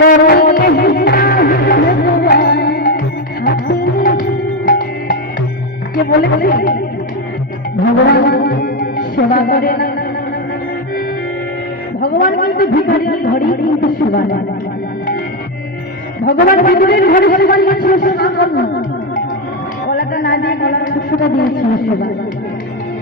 কে বলেছে ভগবান সেবা করে ভগবান কিন্তু ভিখারির ঘরেই কিন্তু সেবা ভগবান ভিতরের ঘরে সেবা নিয়েছিল সে না দিয়ে গলার শস্যটা দিয়েছিল সেবা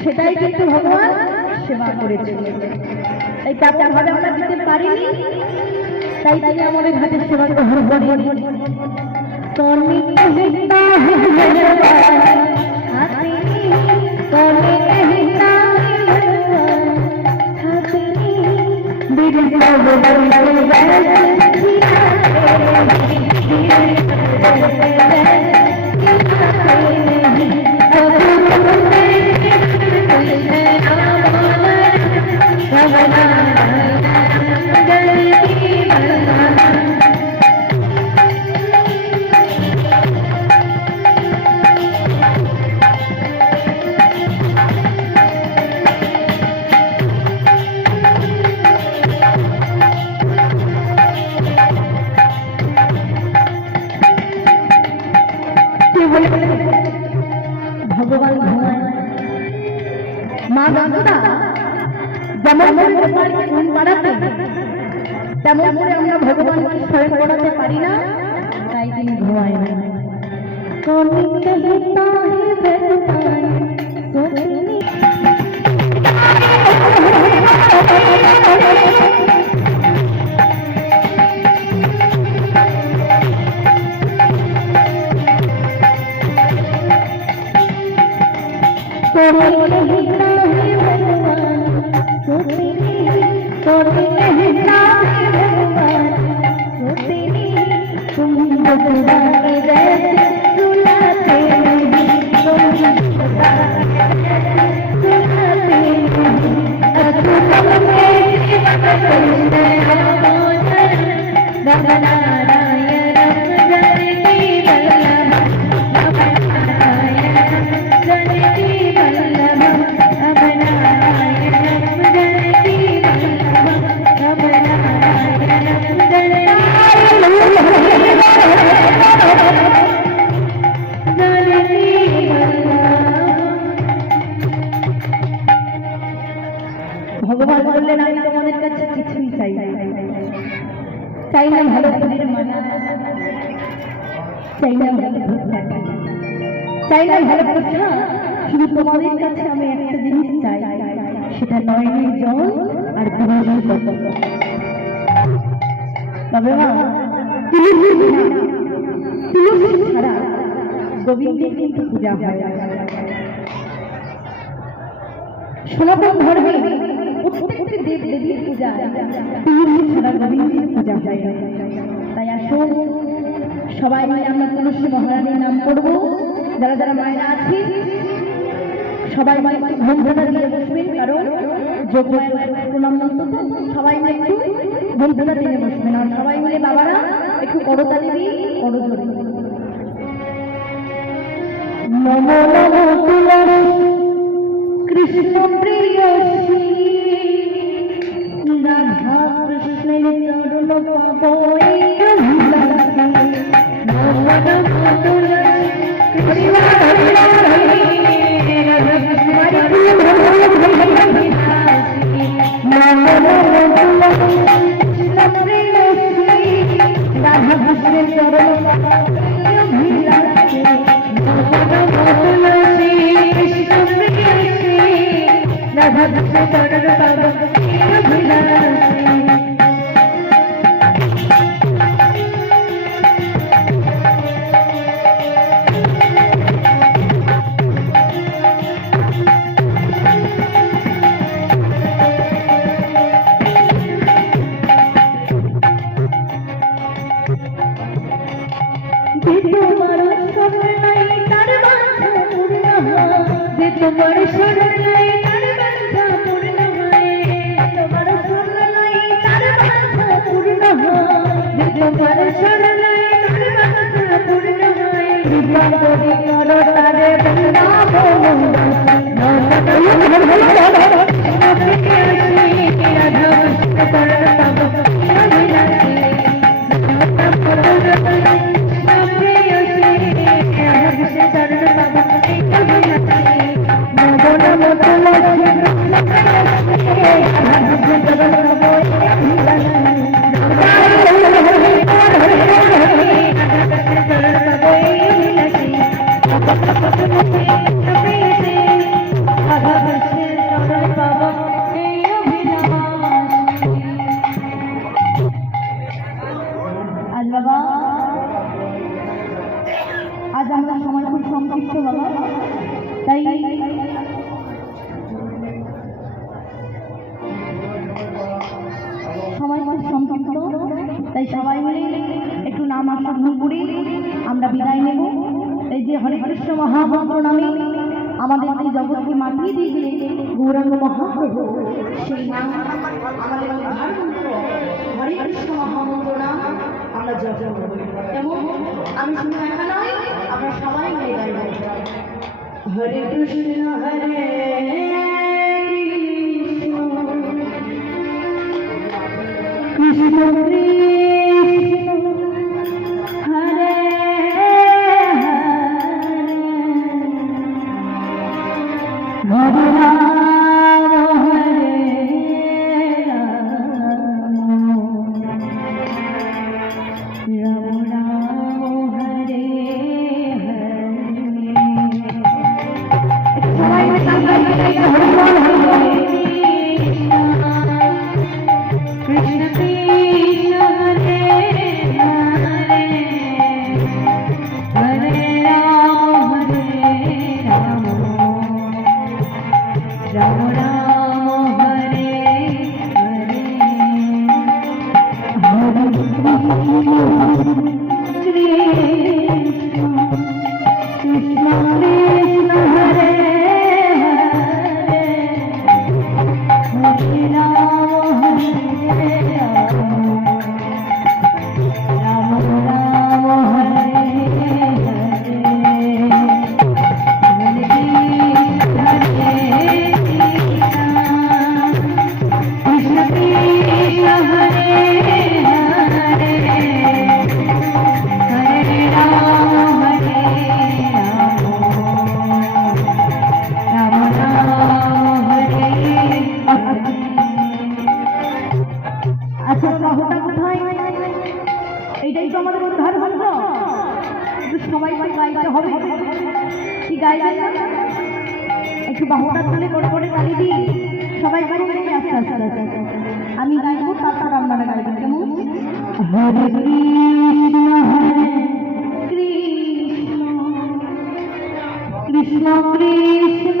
সেটাই কিন্তু ভগবান সেবা করেছিল তাই তেমন ভাবে আমরা দিতে পারিনি। তাই তাই আমাদের হাতে সেবা গ্রহণ করে তর্মি হে ভগবান করে আমরা ভগবানকে স্মরণ করাতে পারি না তাই তিনি ঘুমায় না কবি कहता है भगवान सोचनी कभी कहता है भगवान सोचनी कभी कहता da da da ভগবান বললেন, আমি তোমাদের কাছে কিছুই চাই চাই না ভালো ফুলের মালা, চাই না ভালো চাই না ভালো কথা শুধু তোমাদের কাছে আমি একটা জিনিস চাই, সেটা নয়নের জল আর দুরোজের কত তবে মা, তুলসী ছাড়া গোবিন্দের কিন্তু পূজা হয় সনাতন ধর্মে দেব দেবীর পূজা পূজা তাই আসুন, সবাই মিলে আমরা তুলসী মহারানীর নাম করব। যারা যারা মায়েরা আছি সবাই কারণ সবাই একটু ঘুমধাটা দিয়ে বসবেন। আর সবাই মিলে বাবারা, একটু করতালি তুলসী, কৃষ্ণ প্রিয় রাধা কৃষ্ণের চরণ পাবই রাধা কৃষ্ণের চরণ রাধা কৃষ্ণ চরণ পাবই তোমার তোমার শরণাই তার বাঁধা পূর্ণ হয়। তোমার শরণাই তার বাঁধা পূর্ণ হয়। তোমার শরণাই তার বাঁধা পূর্ণ হয়। করে করো তারে বৃন্দাবন। রাধা I'm মহাপ্রণামে আমাদের এই জগৎকে মাটি দিয়ে গৌরাঙ্গ মহাপ্রভু, সেই নাম আমাদের হরে কৃষ্ণ আমরা এবং আমি শুধু একা নয় আমরা সবাই হরে কৃষ্ণ হরে কৃষ্ণ। কৃষ্ণ মদিনা একটু বাহুটা করে করে দিই। সবাই বাড়ি বাড়ি আস্তে আস্তে আমি গাইব, তারপর আপনারা কেমন? কৃষ্ণ কৃষ্ণ। কৃষ্ণ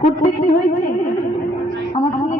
করতে কি হয়েছে? আমার সঙ্গে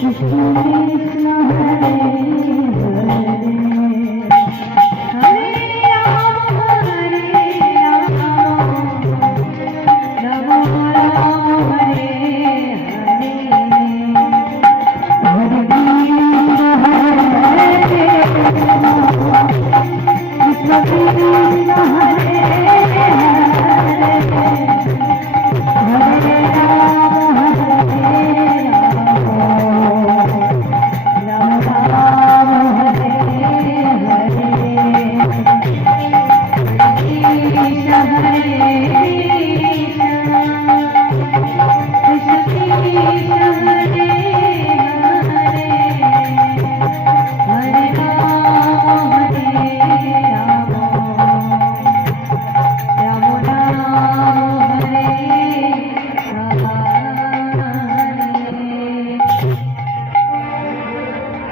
Krishna